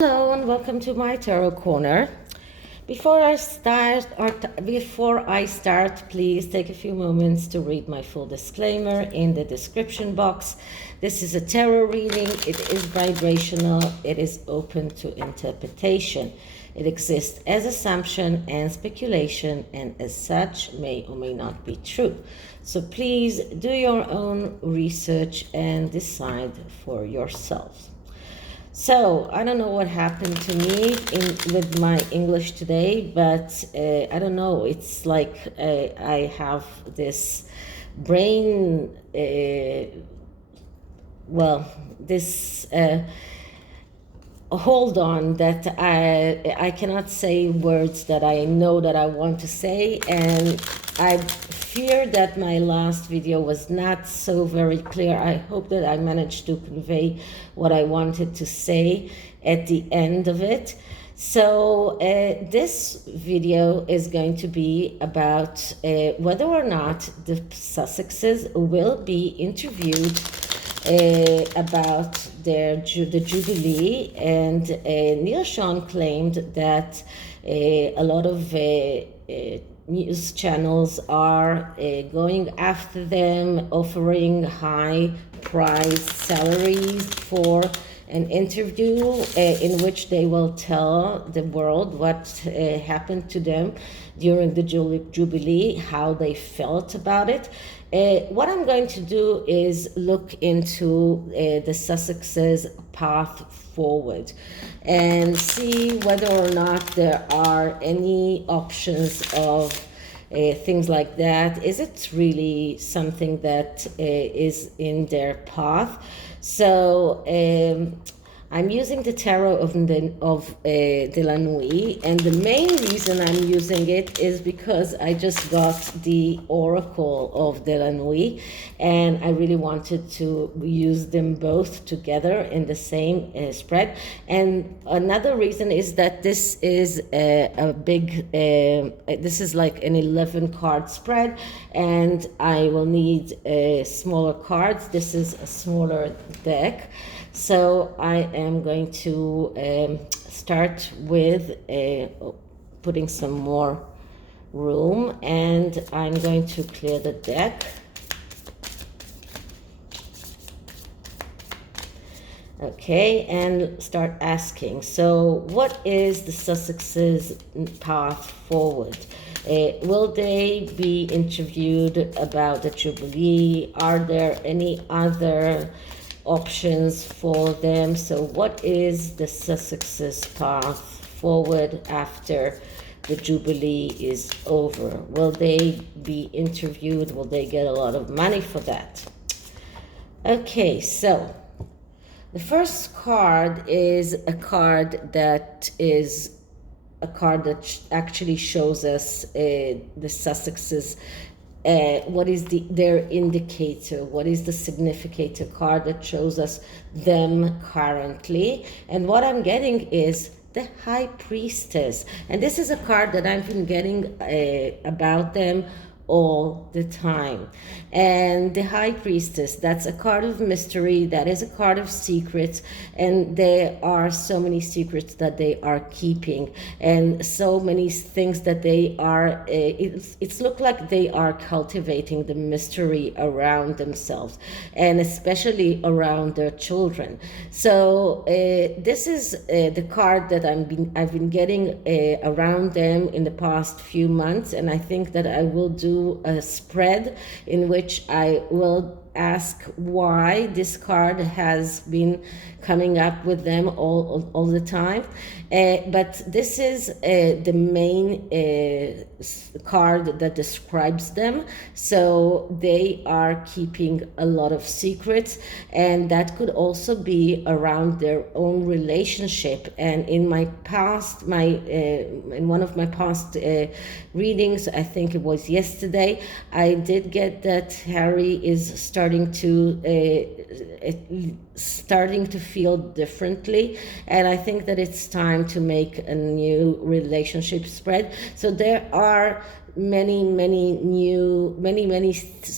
Hello and welcome to my tarot corner. Before I start, please take a few moments to read my full disclaimer in the description box. This is a tarot reading. It is vibrational. It is open to interpretation. It exists as assumption and speculation, and as such may or may not be true. So please do your own research and decide for yourselves. So I don't know what happened to me with my English today, but I don't know. It's like I have this brain, hold on that I cannot say words that I know that I want to say, and I fear that my last video was not so very clear. I hope that I managed to convey what I wanted to say at the end of it. So this video is going to be about whether or not the Sussexes will be interviewed about the Jubilee, and Neil Sean claimed that a lot of news channels are going after them, offering high price salaries for an interview in which they will tell the world what happened to them during the Jubilee, how they felt about it. What I'm going to do is look into the Sussexes' path forward and see whether or not there are any options of things like that. Is it really something that is in their path? So I'm using the tarot of de la NUIT, and the main reason I'm using it is because I just got the oracle of de la NUIT, and I really wanted to use them both together in the same spread. And another reason is that this is a big, this is like an 11 card spread, and I will need smaller cards. This is a smaller deck. So I am going to start with putting some more room, and I'm going to clear the deck. Okay, and start asking. So what is the Sussexes' path forward? Will they be interviewed about the Jubilee? Are there any other options for them? So what is the Sussexes' path forward after the Jubilee is over? Will they be interviewed? Will they get a lot of money for that? Okay, so the first card is a card that actually shows us the Sussexes. What is their indicator? What is the significator card that shows us them currently? And what I'm getting is the High Priestess. And this is a card that I've been getting about them all the time. And the High Priestess, that's a card of mystery, that is a card of secrets, and there are so many secrets that they are keeping, and so many things that they are it's look like they are cultivating the mystery around themselves, and especially around their children. So this is the card that I've been getting around them in the past few months, and I think that I will do a spread in which I will ask why this card has been coming up with them all the time. But this is the main card that describes them. So they are keeping a lot of secrets, and that could also be around their own relationship. And in my past, in one of my past readings, I think it was yesterday, I did get that Harry is starting to feel differently, and I think that it's time to make a new relationship spread. So there are many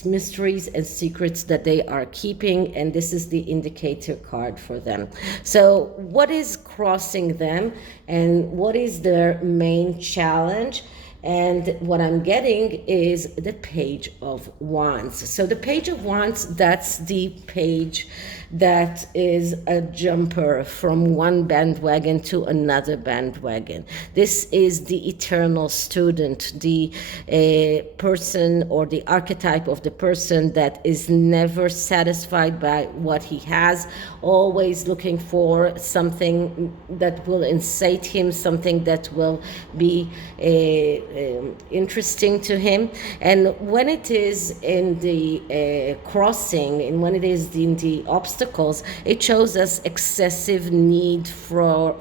mysteries and secrets that they are keeping, and this is the indicator card for them. So what is crossing them and what is their main challenge? And what I'm getting is the Page of Wands. So the Page of Wands, that's the page that is a jumper from one bandwagon to another bandwagon. This is the eternal student, the person or the archetype of the person that is never satisfied by what he has, always looking for something that will incite him, something that will be interesting to him. And when it is in the crossing, and when it is in the obstacles, it shows us excessive need for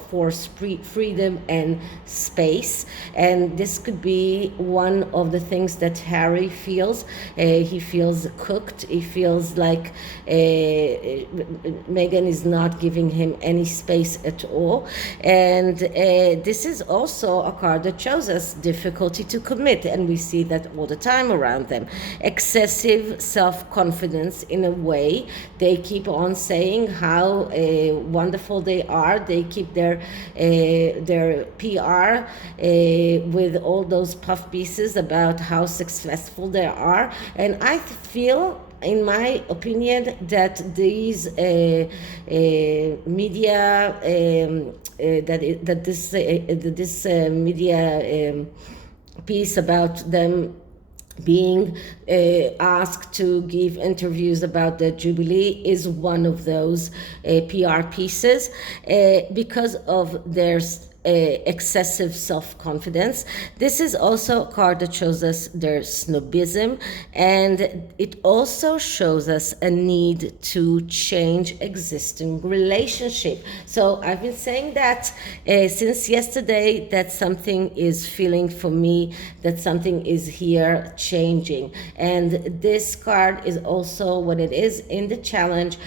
freedom and space. And this could be one of the things that Harry feels. He feels cooked. He feels like Meghan is not giving him any space at all. And this is also a card that shows us difficulty to commit, and we see that all the time around them. Excessive self-confidence in a way. They keep on saying how wonderful they are. They keep their PR with all those puff pieces about how successful they are. And I feel, in my opinion, that these media this media piece about them being asked to give interviews about the Jubilee is one of those PR pieces because of their excessive self-confidence. This is also a card that shows us their snobism, and it also shows us a need to change existing relationship. So I've been saying that since yesterday, that something is feeling for me, that something is here changing. And this card is also, when it is in the challenge,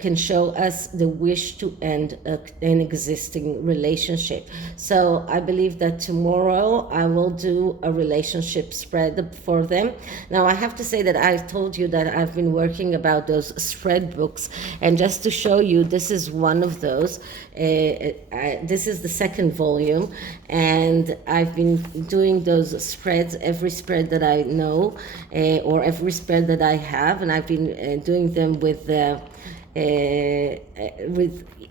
can show us the wish to end an existing relationship. So I believe that tomorrow I will do a relationship spread for them. Now I have to say that I told you that I've been working about those spread books, and just to show you, this is one of those. This is the second volume, and I've been doing those spreads, every spread that I know, or every spread that I have, and I've been doing them with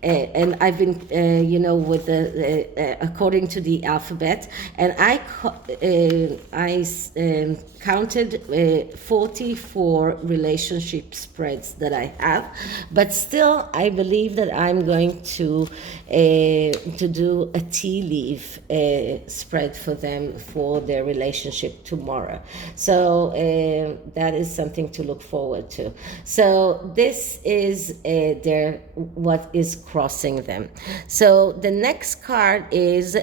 and I've been, with according to the alphabet, and I counted 44 relationship spreads that I have, but still I believe that I'm going to do a tea leaf spread for them for their relationship tomorrow. So that is something to look forward to. So this is what is crossing them. So the next card is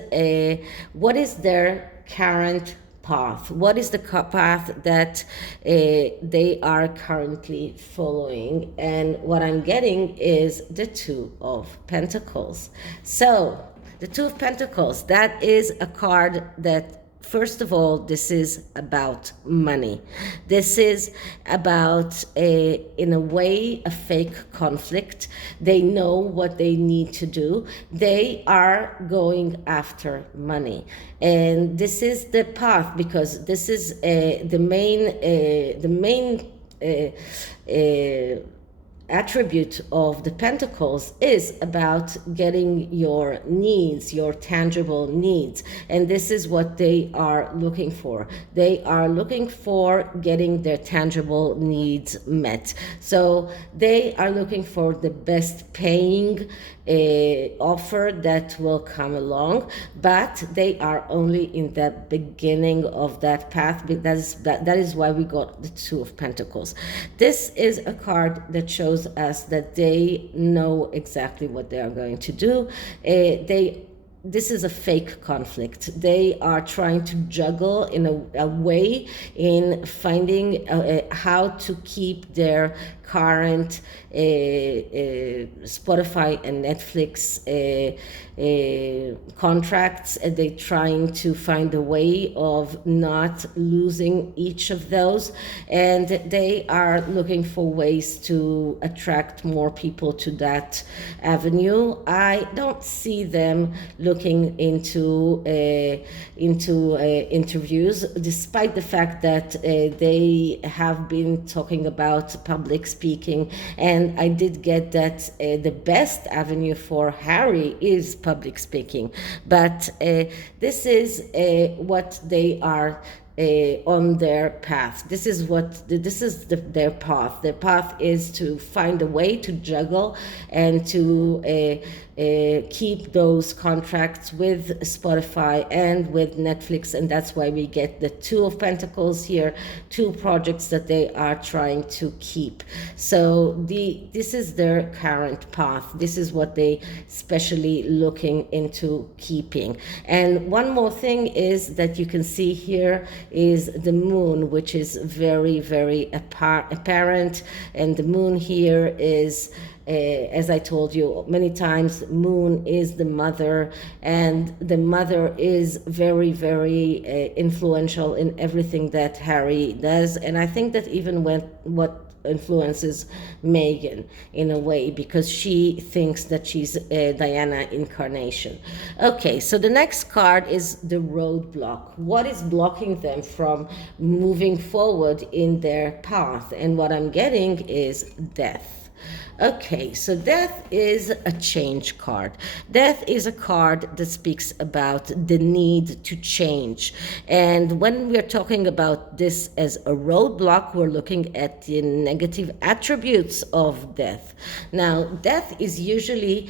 what is their current path? What is the path that they are currently following? And what I'm getting is the Two of Pentacles. So the Two of Pentacles, that is a card that, first of all, this is about money. This is about, in a way, a fake conflict. They know what they need to do. They are going after money. And this is the path, because this is the main attribute of the Pentacles is about getting your needs, your tangible needs. And this is what they are looking for. They are looking for getting their tangible needs met. So they are looking for the best paying offer that will come along, but they are only in the beginning of that path. That is why we got the Two of Pentacles. This is a card that shows us that they know exactly what they are going to do. They this is a fake conflict. They are trying to juggle in a way in finding how to keep their current Spotify and Netflix contracts. They're trying to find a way of not losing each of those, and they are looking for ways to attract more people to that avenue. I don't see them looking into interviews, despite the fact that they have been talking about public speaking, and I did get that the best avenue for Harry is public speaking, but this is what they are on their path. This is their path. Their path is to find a way to juggle and to keep those contracts with Spotify and with Netflix, and that's why we get the Two of Pentacles here, two projects that they are trying to keep. So this is their current path. This is what they especially looking into keeping. And one more thing is that you can see here is the moon, which is very, very apparent, and the moon here is as I told you many times, moon is the mother, and the mother is very, very influential in everything that Harry does. And I think that even what influences Meghan in a way, because she thinks that she's Diana incarnation. Okay, so the next card is the roadblock. What is blocking them from moving forward in their path? And what I'm getting is death. Okay, so death is a change card. Death is a card that speaks about the need to change. And when we're talking about this as a roadblock, we're looking at the negative attributes of death. Now, death is usually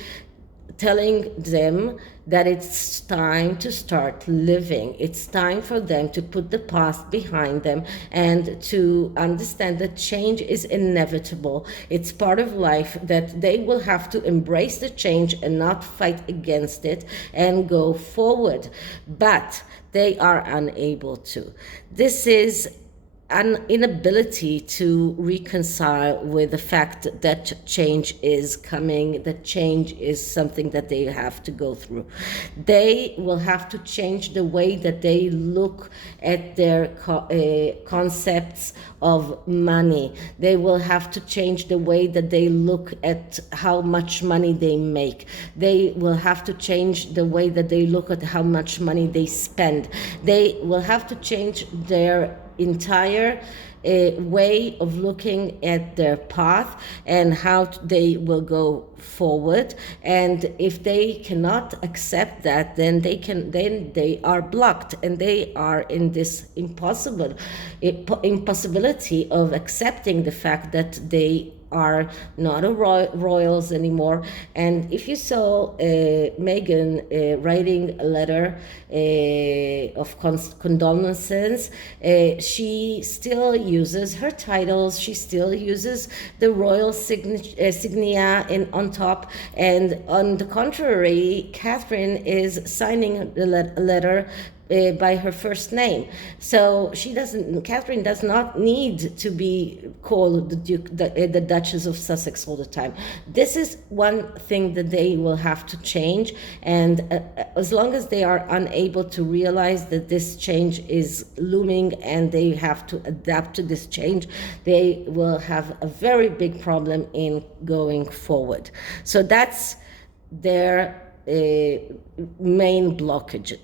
telling them that it's time to start living. It's time for them to put the past behind them and to understand that change is inevitable. It's part of life, that they will have to embrace the change and not fight against it and go forward. But they are unable to. This is an inability to reconcile with the fact that change is coming, that change is something that they have to go through. They will have to change the way that they look at their concepts of money. They will have to change the way that they look at how much money they make. They will have to change the way that they look at how much money they spend. They will have to change their entire way of looking at their path and how they will go forward. And if they cannot accept that, then they are blocked, and they are in this impossibility of accepting the fact that they are not royals anymore. And if you saw Meghan writing a letter of condolences, she still uses her titles, she still uses the royal signia on top, and on the contrary, Catherine is signing the letter by her first name. So Catherine does not need to be called the Duchess of Sussex all the time. This is one thing that they will have to change, and as long as they are unable to realize that this change is looming and they have to adapt to this change, they will have a very big problem in going forward. So that's their main blockage.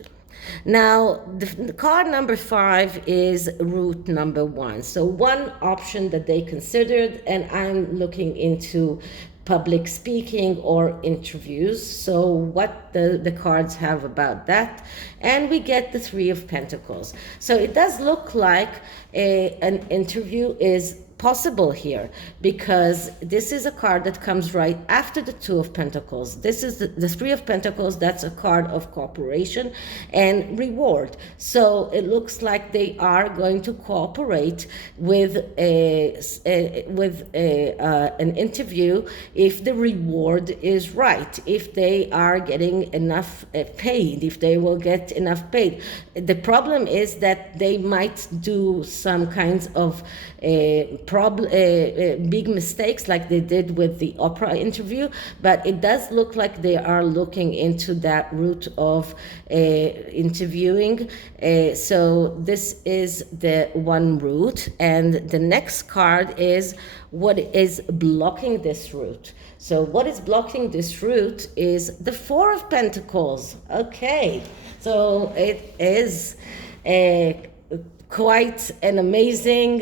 Now, the card number 5 is route number 1. So one option that they considered, and I'm looking into public speaking or interviews. So what the cards have about that. And we get the 3 of Pentacles. So it does look like an interview is possible here, because this is a card that comes right after the Two of Pentacles. This is the Three of Pentacles. That's a card of cooperation and reward. So it looks like they are going to cooperate with an interview if the reward is right, if they are getting enough paid, if they will get enough paid. The problem is that they might do some kinds of big mistakes like they did with the Oprah interview, but it does look like they are looking into that route of interviewing. So this is the one route, and the next card is what is blocking this route. So what is blocking this route is the Four of Pentacles. Okay, so it is quite an amazing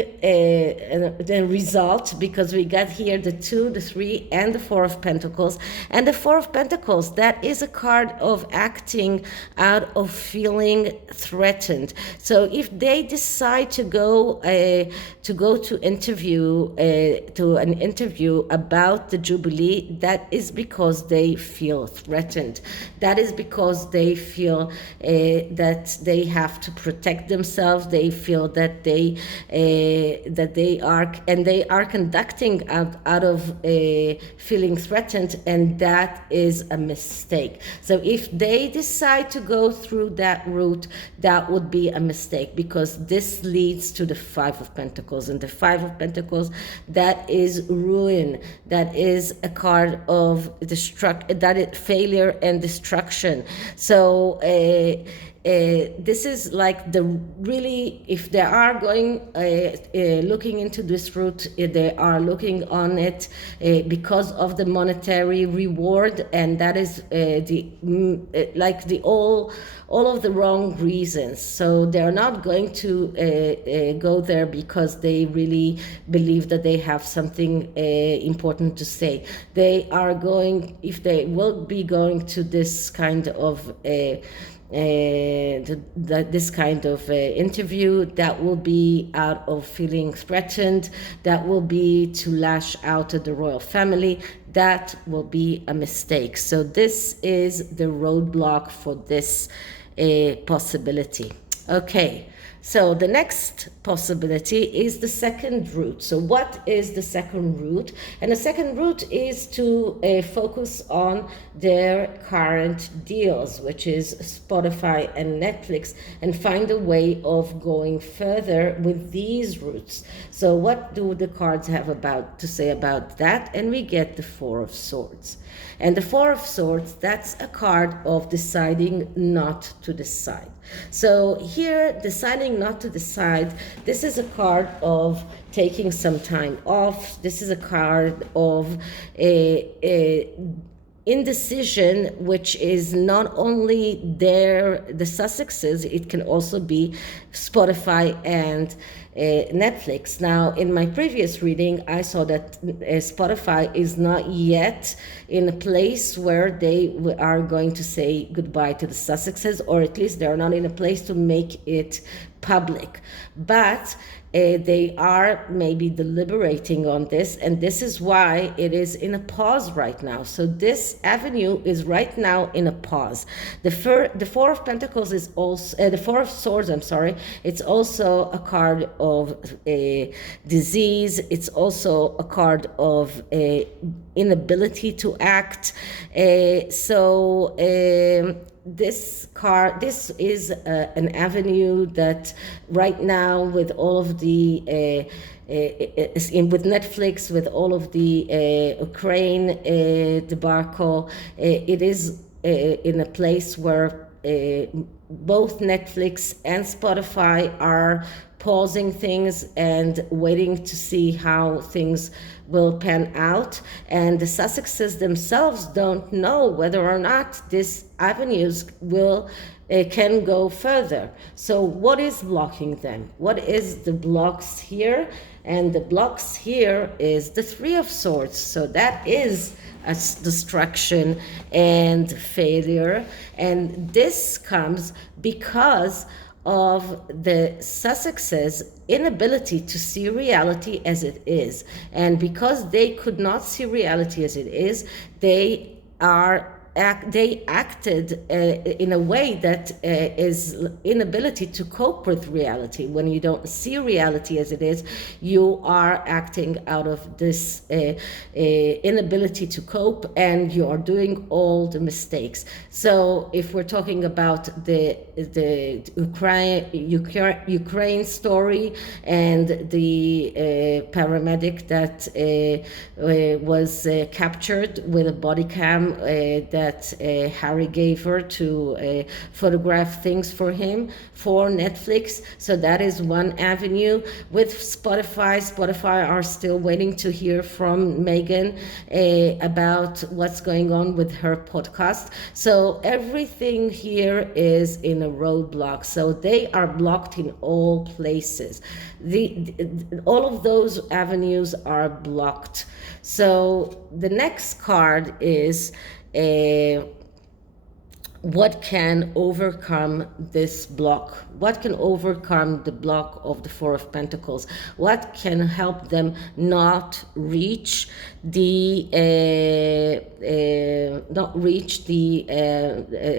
result, because we got here the 2, the 3, and the 4 of Pentacles. And the 4 of Pentacles, that is a card of acting out of feeling threatened. So if they decide to go to an interview about the Jubilee, that is because they feel threatened. That is because they feel that they have to protect themselves. They feel that they are conducting out of feeling threatened, and that is a mistake. So if they decide to go through that route, that would be a mistake, because this leads to the 5 of Pentacles, and the 5 of Pentacles, that is ruin. That is a card of failure and destruction. So this is like if they are going looking into this route, they are looking on it because of the monetary reward, and that is all of the wrong reasons. So they're not going to go there because they really believe that they have something important to say. They are going, if they will be going to this kind of interview, that will be out of feeling threatened, that will be to lash out at the royal family. That will be a mistake. So this is the roadblock for this possibility. Okay, so the next possibility is the second route. So what is the second route? And the second route is to focus on their current deals, which is Spotify and Netflix, and find a way of going further with these routes. So what do the cards have to say about that? And we get the Four of Swords. And the Four of Swords, that's a card of deciding not to decide. So here, deciding not to decide, this is a card of taking some time off. This is a card of indecision, which is not only the Sussexes, it can also be Spotify and Netflix. Now, in my previous reading, I saw that Spotify is not yet in a place where they are going to say goodbye to the Sussexes, or at least they're not in a place to make it public. But they are maybe deliberating on this, and this is why it is in a pause right now. So this avenue is right now in a pause. The Four of Pentacles is also the Four of Swords, I'm sorry, it's also a card of disease. It's also a card of inability to act. This is an avenue that right now, with all of the with Netflix, with all of the Ukraine debacle, it is in a place where both Netflix and Spotify are pausing things and waiting to see how things will pan out. And the Sussexes themselves don't know whether or not these avenues can go further. So what is blocking them? What is the blocks here? And the blocks here is the Three of Swords. So that is a destruction and failure. And this comes because of the Sussexes' inability to see reality as it is. And because they could not see reality as it is, they acted in a way that is inability to cope with reality. When you don't see reality as it is, you are acting out of this inability to cope, and you are doing all the mistakes. So if we're talking about the Ukraine story and the paramedic that was captured with a body cam that Harry gave her to photograph things for him for Netflix. So that is one avenue. With Spotify are still waiting to hear from Meghan about what's going on with her podcast. So everything here is in a roadblock. So they are blocked in all places. All of those avenues are blocked. So the next card is what can overcome this block? What can overcome the block of the Four of Pentacles? What can help them not reach the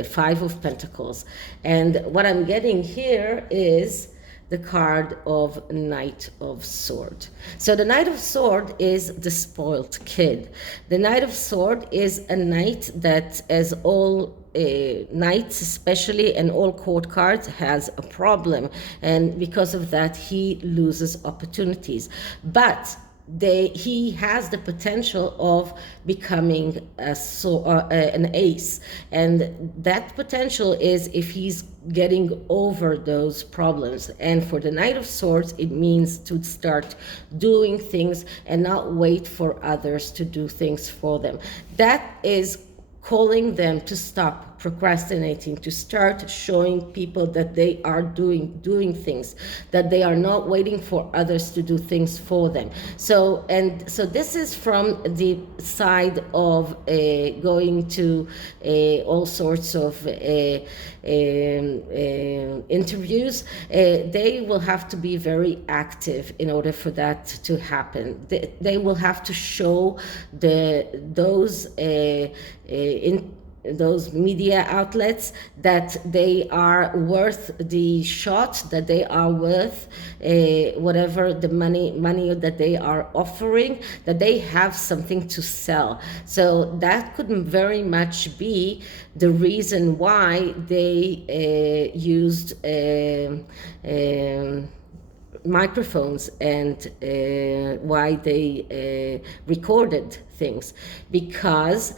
Five of Pentacles? And what I'm getting here is the card of Knight of Sword. So the Knight of Sword is the spoiled kid. The Knight of Sword is a knight that, as all knights especially and all court cards, has a problem, and because of that he loses opportunities. But he has the potential of becoming an ace, and that potential is if he's getting over those problems. And for the Knight of Swords, it means to start doing things and not wait for others to do things for them. That is calling them to stop procrastinating, to start showing people that they are doing things, that they are not waiting for others to do things for them. So this is from the side of going to all sorts of interviews. They will have to be very active in order for that to happen. They will have to show those media outlets that they are worth the shot, that they are worth whatever the money that they are offering, that they have something to sell. So that could very much be the reason why they used microphones and why they recorded things. Because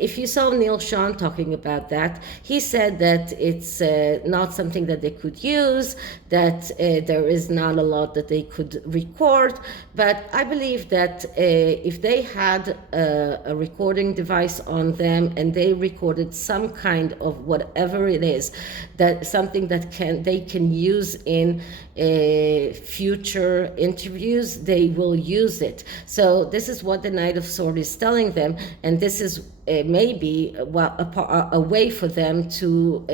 if you saw Neil Sean talking about that, he said that it's not something that they could use, that there is not a lot that they could record. But I believe that if they had a recording device on them and they recorded some kind of whatever it is, that something that they can use in future interviews, they will use it. So this is what the Knight of Swords is telling them, and this is maybe a way for them to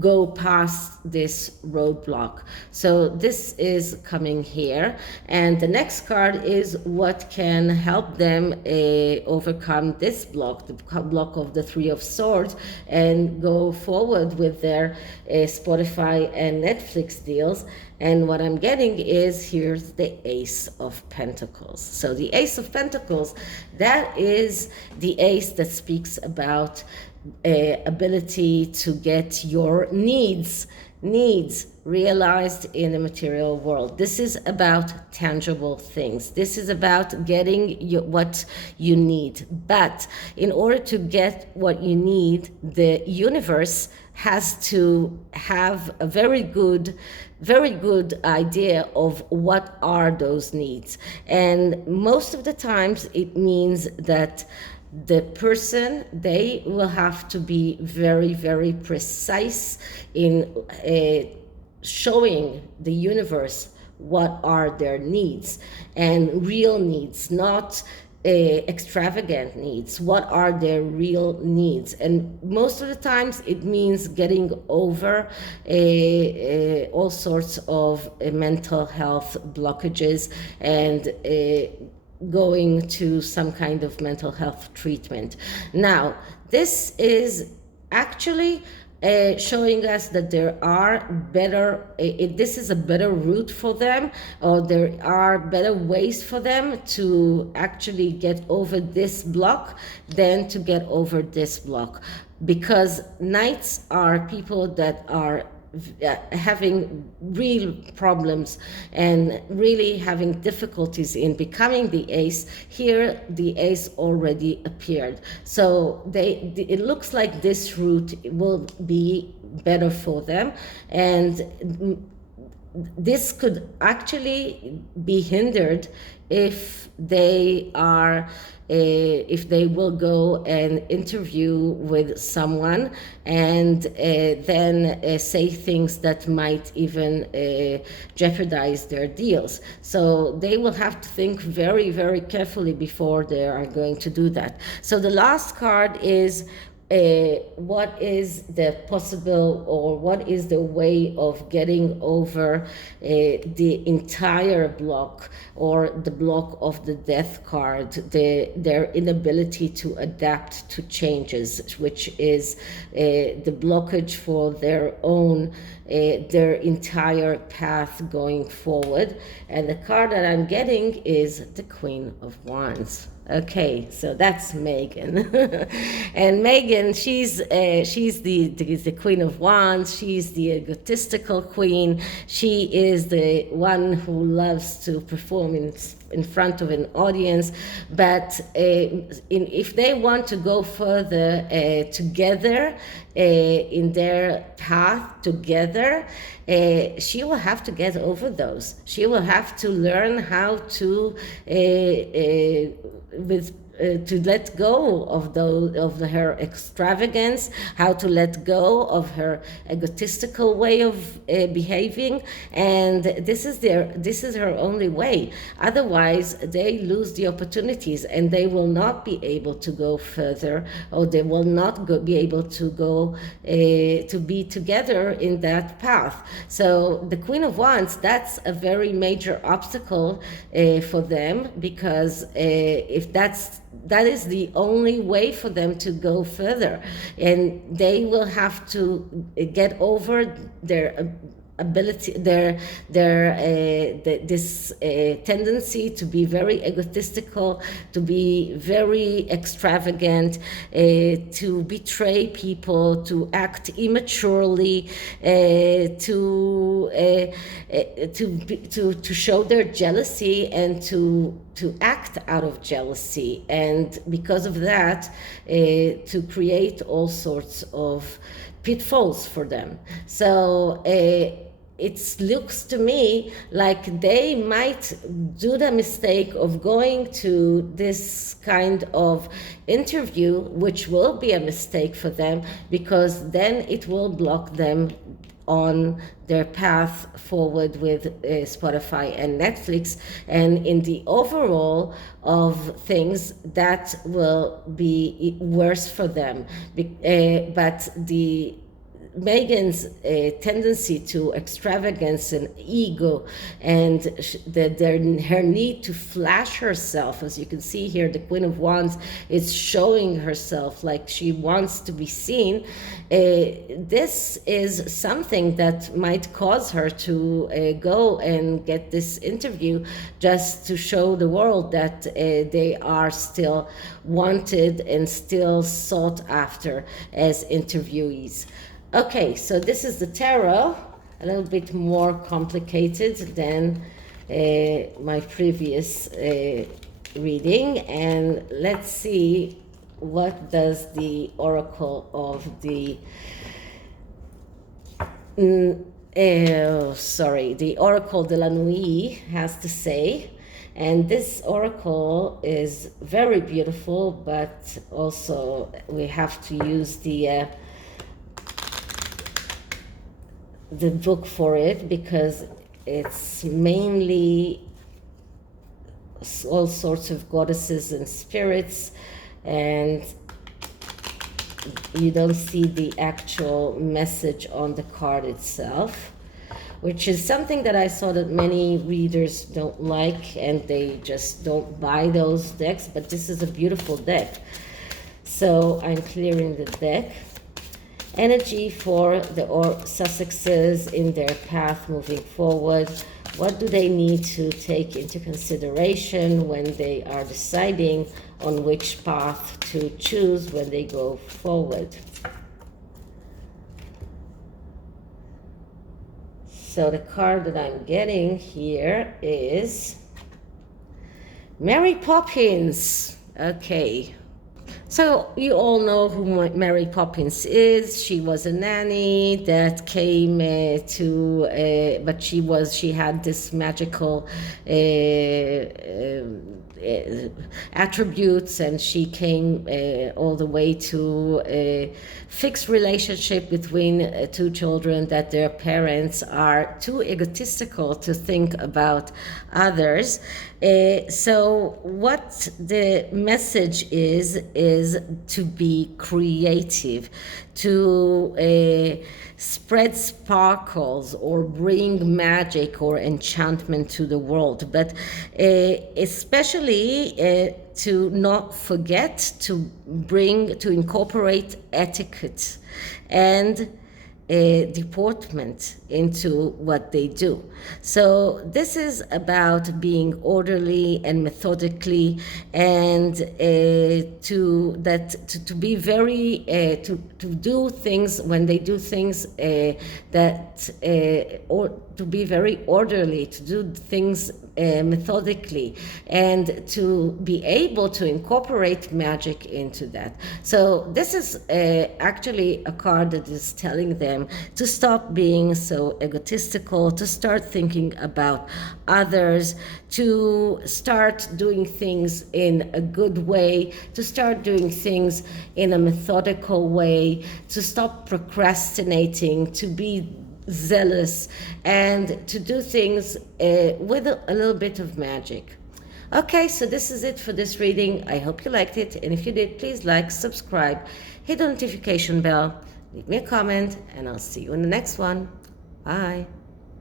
go past this roadblock. So this is coming here, and the next card is what can help them overcome this block, the block of the Three of Swords, and go forward with their Spotify and Netflix deals. And what I'm getting is, here's the Ace of Pentacles. So the Ace of Pentacles, that is the ace that speaks about ability to get your needs realized in the material world. This is about tangible things. This is about getting what you need. But in order to get what you need, the universe has to have a very good idea of what are those needs. And most of the times it means that the person, they will have to be very, very precise in showing the universe what are their needs, and real needs, not extravagant needs? What are their real needs? And most of the times it means getting over all sorts of mental health blockages and going to some kind of mental health treatment. Now, this is actually showing us that there are better, this is a better route for them, or there are better ways for them to actually get over this block than to get over this block. Because knights are people that are having real problems and really having difficulties in becoming the ace. Here the ace already appeared, so it looks like this route will be better for them, and this could actually be hindered if they are if they will go and interview with someone and then say things that might even jeopardize their deals. So they will have to think very, very carefully before they are going to do that. So the last card is what is the possible, or what is the way of getting over the entire block, or the block of the death card, their inability to adapt to changes, which is the blockage for their own their entire path going forward. And the card that I'm getting is the Queen of Wands. Okay, so that's Meghan. And Meghan, she's the Queen of Wands. She's the egotistical queen. She is the one who loves to perform in front of an audience. But if they want to go further together in their path together, she will have to get over those. She will have to learn how to to let go of her extravagance, how to let go of her egotistical way of behaving, and this is her only way. Otherwise, they lose the opportunities, and they will not be able to go further, or they will not be able to go to be together in that path. So the Queen of Wands, that's a very major obstacle for them, because if that is the only way for them to go further, and they will have to get over their ability, this tendency to be very egotistical, to be very extravagant, to betray people, to act immaturely, to show their jealousy, and to act out of jealousy, and because of that, to create all sorts of pitfalls for them. So it looks to me like they might do the mistake of going to this kind of interview, which will be a mistake for them, because then it will block them on their path forward with Spotify and Netflix. And in the overall of things, that will be worse for them. But the Meghan's tendency to extravagance and ego, and her need to flash herself, as you can see here, the Queen of Wands is showing herself like she wants to be seen. This is something that might cause her to go and get this interview, just to show the world that they are still wanted and still sought after as interviewees. Okay, so this is the tarot, a little bit more complicated than my previous reading, and let's see what does the oracle of the the oracle de la NUIT has to say. And this oracle is very beautiful, but also we have to use the book for it, because it's mainly all sorts of goddesses and spirits, and you don't see the actual message on the card itself, which is something that I saw that many readers don't like, and they just don't buy those decks. But this is a beautiful deck. So I'm clearing the deck. Energy for the Sussexes in their path moving forward. What do they need to take into consideration when they are deciding on which path to choose when they go forward? So the card that I'm getting here is Mary Poppins. Okay. So you all know who Mary Poppins is. She was a nanny that came but she had this magical attributes, and she came all the way to a fixed relationship between two children, that their parents are too egotistical to think about others. So what the message is to be creative, to spread sparkles or bring magic or enchantment to the world, but especially to not forget to incorporate etiquette and deportment into what they do. So this is about being orderly and methodically, and to be very to do things when they do things or to be very orderly, to do things methodically, and to be able to incorporate magic into that. So this is actually a card that is telling them to stop being so egotistical, to start thinking about others, to start doing things in a good way, to start doing things in a methodical way, to stop procrastinating, to be zealous, and to do things with a little bit of magic. Okay, so this is it for this reading. I hope you liked it, and if you did, please like, subscribe, hit the notification bell, leave me a comment, and I'll see you in the next one. Bye.